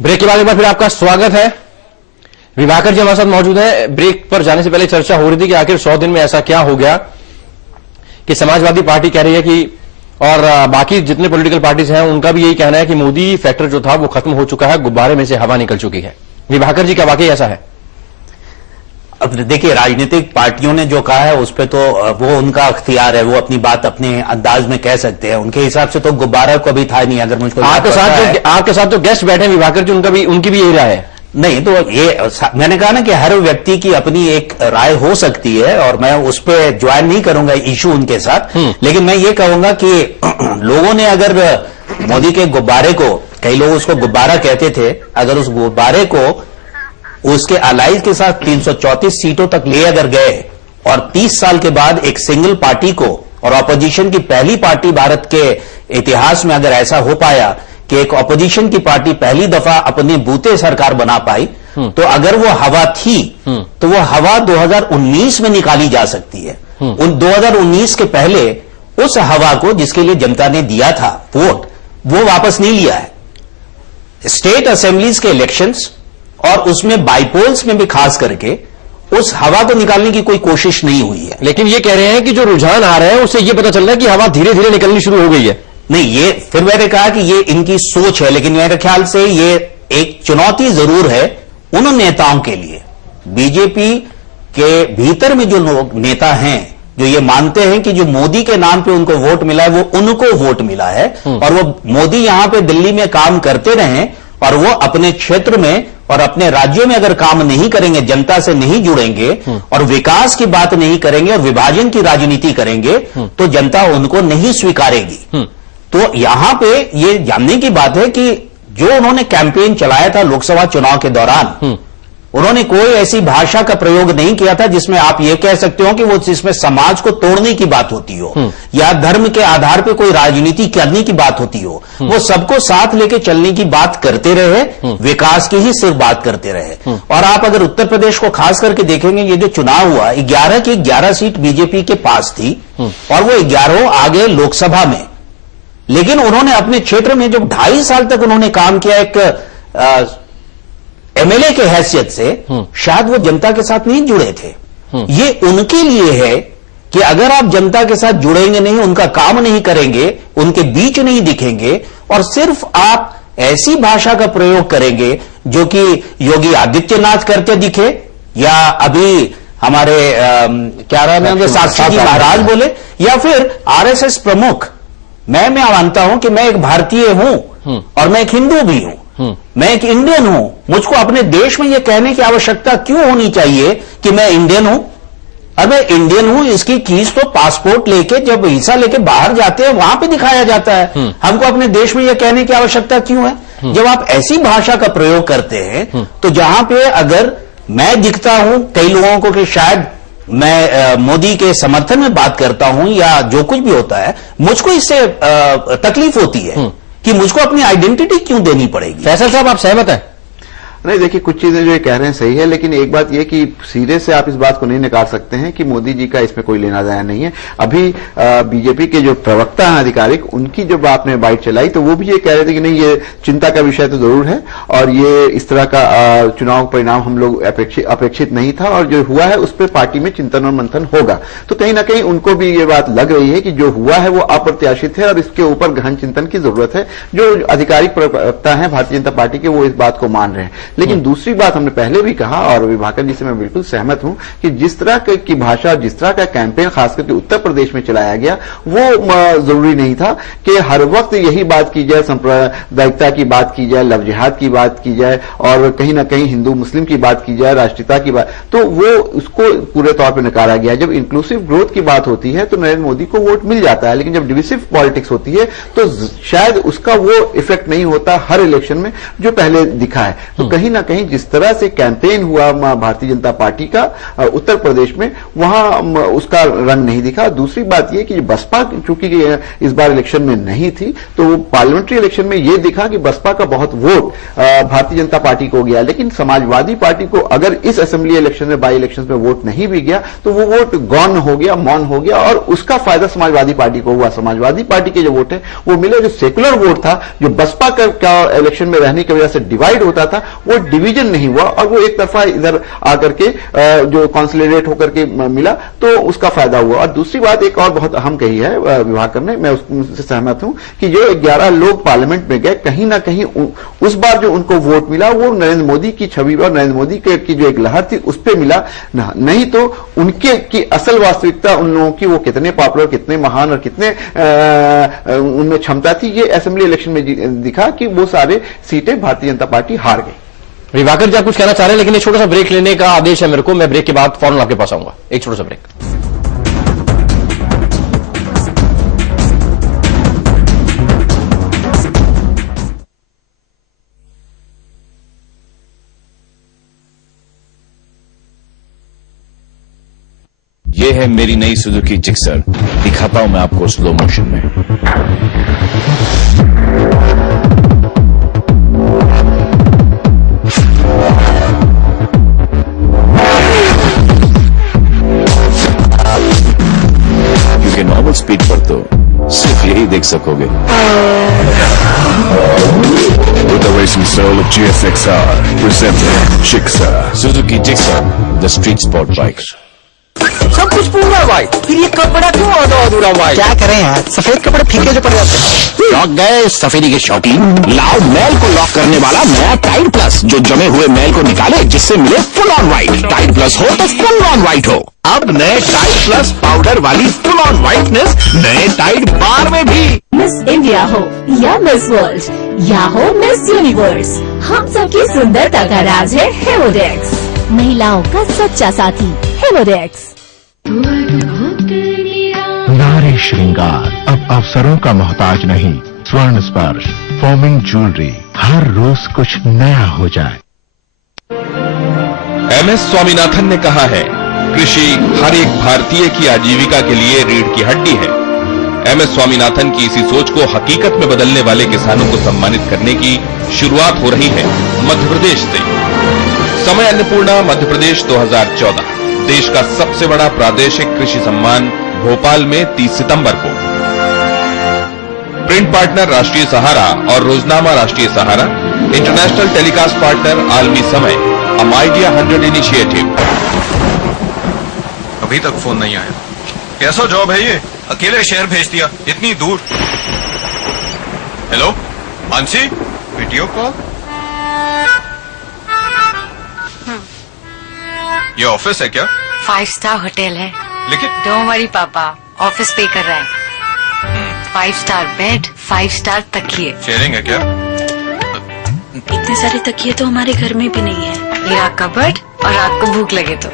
Break के बाद एक बार फिर आपका स्वागत है। विभाकर जी हमारे साथ मौजूद है। ब्रेक पर जाने से पहले चर्चा हो रही थी कि आखिर 100 दिन में ऐसा क्या हो गया कि समाजवादी पार्टी कह रही है कि और बाकी जितने पॉलिटिकल पार्टीज हैं उनका भी यही कहना है कि मोदी फैक्टर जो था वो खत्म हो चुका है, गुब्बारे में से हवा निकल चुकी है। विभाकर जी क्या वाकई ऐसा है? अब देखिए, राजनीतिक पार्टियों ने जो कहा है उस पर तो वो उनका अख्तियार है, वो अपनी बात अपने अंदाज में कह सकते हैं। उनके हिसाब से तो गुब्बारा को भी था नहीं। अगर मुझको आपके साथ जो गेस्ट बैठे हैं विभाकर जी, उनकी भी यही राय है। नहीं तो ये मैंने कहा ना कि हर व्यक्ति की अपनी एक राय हो सकती है और मैं उस पर ज्वाइन नहीं करूंगा इशू उनके साथ। लेकिन मैं ये कहूंगा कि लोगों ने अगर मोदी के गुब्बारे को, कई लोग उसको गुब्बारा कहते थे, अगर उस गुब्बारे को उसके अलाइज के साथ 334 सीटों तक ले अगर गए और 30 साल के बाद एक सिंगल पार्टी को, और ऑपोजिशन की पहली पार्टी भारत के इतिहास में अगर ऐसा हो पाया कि एक ऑपोजिशन की पार्टी पहली दफा अपनी बूते सरकार बना पाई, तो अगर वो हवा थी तो वो हवा 2019 में निकाली जा सकती है। 2019 के पहले उस हवा को जिसके लिए जनता ने दिया था वोट, वो वापस नहीं लिया है। स्टेट असेंबलीज के इलेक्शंस और उसमें बाईपोल्स में भी खास करके उस हवा को निकालने की कोई कोशिश नहीं हुई है। लेकिन ये कह रहे हैं कि जो रुझान आ रहे हैं उससे ये पता चल रहा है कि हवा धीरे धीरे निकलनी शुरू हो गई है। नहीं, ये फिर मैंने कहा कि ये इनकी सोच है, लेकिन मेरे ख्याल से ये एक चुनौती जरूर है उन नेताओं के लिए। बीजेपी के भीतर में जो लोग नेता हैं जो ये मानते हैं कि जो मोदी के नाम पे उनको वोट मिला है वो उनको वोट मिला है, और वो मोदी यहां पे दिल्ली में काम करते रहे और वो अपने क्षेत्र में और अपने राज्यों में अगर काम नहीं करेंगे, जनता से नहीं जुड़ेंगे और विकास की बात नहीं करेंगे और विभाजन की राजनीति करेंगे, तो जनता उनको नहीं स्वीकारेगी। तो यहां पे ये जानने की बात है कि जो उन्होंने कैंपेन चलाया था लोकसभा चुनाव के दौरान, उन्होंने कोई ऐसी भाषा का प्रयोग नहीं किया था जिसमें आप ये कह सकते हो कि वो जिसमें समाज को तोड़ने की बात होती हो या धर्म के आधार पर कोई राजनीति करने की बात होती हो। वो सबको साथ लेके चलने की बात करते रहे, विकास की ही सिर्फ बात करते रहे। और आप अगर उत्तर प्रदेश को खास करके देखेंगे, ये जो चुनाव हुआ 11 की 11 सीट बीजेपी के पास थी और वो 11 आ गए लोकसभा में। लेकिन उन्होंने अपने क्षेत्र में जो 2.5 साल तक उन्होंने काम किया एक एमएलए के हैसियत से, शायद वो जनता के साथ नहीं जुड़े थे। ये उनके लिए है कि अगर आप जनता के साथ जुड़ेंगे नहीं, उनका काम नहीं करेंगे, उनके बीच नहीं दिखेंगे और सिर्फ आप ऐसी भाषा का प्रयोग करेंगे जो कि योगी आदित्यनाथ करते दिखे या अभी हमारे क्या नाम है साक्षी जी महाराज बोले या फिर आरएसएस प्रमुख। मैं मानता हूं कि मैं एक भारतीय हूं और मैं एक हिंदू भी हूं, मैं एक इंडियन हूं। मुझको अपने देश में यह कहने की आवश्यकता क्यों होनी चाहिए कि मैं इंडियन हूं? और मैं इंडियन हूं इसकी चीज तो पासपोर्ट लेके जब वीसा लेके बाहर जाते हैं वहां पे दिखाया जाता है। हमको अपने देश में यह कहने की आवश्यकता क्यों है? जब आप ऐसी भाषा का प्रयोग करते हैं तो जहां पे अगर मैं दिखता हूं कई लोगों को कि शायद मैं मोदी के समर्थन में बात करता हूं या जो कुछ भी होता है, मुझको इससे तकलीफ होती है कि मुझको अपनी आइडेंटिटी क्यों देनी पड़ेगी। फैसल साहब आप सहमत हैं? नहीं, देखिए कुछ चीजें जो ये कह रहे हैं सही है, लेकिन एक बात ये कि सिरे से आप इस बात को नहीं निकाल सकते हैं कि मोदी जी का इसमें कोई लेना देना नहीं है। अभी बीजेपी के जो प्रवक्ता हैं आधिकारिक, उनकी जब आपने बाइट चलाई तो वो भी ये कह रहे थे कि नहीं, ये चिंता का विषय तो जरूर है और ये इस तरह का चुनाव परिणाम हम लोग अपेक्षित नहीं था और जो हुआ है उस पर पार्टी में चिंतन और मंथन होगा। तो कहीं ना कहीं उनको भी ये बात लग रही है कि जो हुआ है वो अप्रत्याशित है और इसके ऊपर गहन चिंतन की जरूरत है। जो आधिकारिक प्रवक्ता है भारतीय जनता पार्टी के, वो इस बात को मान रहे हैं। लेकिन दूसरी बात हमने पहले भी कहा और विभाकर जी से मैं बिल्कुल सहमत हूं कि जिस तरह की भाषा, जिस तरह का कैंपेन खास करके उत्तर प्रदेश में चलाया गया, वो जरूरी नहीं था कि हर वक्त यही बात की जाए, सांप्रदायिकता की बात की जाए, लव जिहाद की बात की जाए और कहीं ना कहीं हिंदू मुस्लिम की बात की जाए, राष्ट्रीयता की बात, तो वो उसको पूरे तौर पर नकारा गया। जब इंक्लूसिव ग्रोथ की बात होती है तो नरेंद्र मोदी को वोट मिल जाता है, लेकिन जब डिविसिव पॉलिटिक्स होती है तो शायद उसका वो इफेक्ट नहीं होता हर इलेक्शन में जो पहले दिखा है। तो कहीं कहीं ना कहीं जिस तरह से कैंपेन हुआ भारतीय जनता पार्टी का उत्तर प्रदेश में, वहां उसका रंग नहीं दिखा। दूसरी बात यह कि बसपा चूंकि इस बार इलेक्शन में नहीं थी, तो पार्लियामेंट्री इलेक्शन में यह दिखा कि बसपा का बहुत वोट भारतीय जनता पार्टी को गया, लेकिन समाजवादी पार्टी को अगर इस असेंबली इलेक्शन में, बाई इलेक्शन में वोट नहीं भी गया तो वो वोट गॉन हो गया, मौन हो गया, और उसका फायदा समाजवादी पार्टी को हुआ। समाजवादी पार्टी के जो वोट है वो मिले। जो सेकुलर वोट था, जो बसपा का इलेक्शन में रहने की वजह से डिवाइड होता था, वो डिवीजन नहीं हुआ और वो एक तरफा इधर आकर के जो कॉन्सोलिडेट होकर के मिला, तो उसका फायदा हुआ। और दूसरी बात एक और बहुत अहम कही है विभाकर ने, मैं उससे सहमत हूं कि जो 11 लोग पार्लियामेंट में गए, कहीं ना कहीं उस बार जो उनको वोट मिला वो नरेंद्र मोदी की छवि और नरेंद्र मोदी की जो एक लहर थी उस पर मिला, नहीं तो उनके की असल वास्तविकता उन लोगों की, वो कितने पॉपुलर, कितने महान और कितने उनमें क्षमता थी, ये असेंबली इलेक्शन में दिखा कि वो सारे सीटें भारतीय जनता पार्टी हार गई। विभाकर जी आप कुछ कहना चाह रहे हैं, लेकिन एक छोटा सा ब्रेक लेने का आदेश है मेरे को। मैं ब्रेक के बाद फौरन आपके पास आऊंगा। एक छोटा सा ब्रेक। ये है मेरी नई सुजुकी जिक्सर, दिखाता हूं मैं आपको स्लो मोशन में। क्योंकि नॉर्मल स्पीड पर तो सिर्फ यही देख सकोगे। With the racing soul of GSXR, presenting Gixxer. Suzuki Gixxer, the street spot bike. सब कुछ पूरा व्हाइट, फिर ये कपड़ा क्यों आधा अधूरा व्हाइट? क्या करें यार, सफेद कपड़े फीके जो पड़ जाते हैं। लॉक गए सफेदी के शौकीन, लाओ मैल को लॉक करने वाला नया टाइड प्लस, जो जमे हुए मैल को निकाले, जिससे मिले full on white. Tide plus हो तो फुल ऑन व्हाइट हो। अब नए टाइड प्लस पाउडर वाली फुल ऑन व्हाइटनेस नए टाइड बार में भी। मिस इंडिया हो या मिस वर्ल्ड या हो मिस यूनिवर्स, हम सबकी सुंदरता का राज है हेमोडेक्स, महिलाओं का सच्चा साथी हेमोडेक्स। नारी श्रृंगार अब अवसरों का मोहताज नहीं। स्वर्ण स्पर्श फॉर्मिंग ज्वेलरी, हर रोज कुछ नया हो जाए। MS स्वामीनाथन ने कहा है, कृषि हर एक भारतीय की आजीविका के लिए रीढ़ की हड्डी है। MS स्वामीनाथन की इसी सोच को हकीकत में बदलने वाले किसानों को सम्मानित करने की शुरुआत हो रही है मध्य प्रदेश से। समय अन्नपूर्णा मध्य प्रदेश 2014 देश का सबसे बड़ा प्रादेशिक कृषि सम्मान भोपाल में 30 सितंबर को। प्रिंट पार्टनर राष्ट्रीय सहारा और रोजनामा राष्ट्रीय सहारा, इंटरनेशनल टेलीकास्ट पार्टनर आलमी समय, अ माइडिया 100 इनिशिएटिव। अभी तक फोन नहीं आया। कैसा जॉब है ये? अकेले शहर भेज दिया इतनी दूर। Hello Mansi, video call. ये ऑफिस है क्या? 5 स्टार होटल है। लेकिन डोंट वरी पापा, ऑफिस पे कर रहा है। 5 स्टार बेड, 5 स्टार तकिए। शेयरिंग है क्या? इतने सारे तकिए तो हमारे घर में भी नहीं है। मेरा कबर्ड, और रात को भूख लगे तो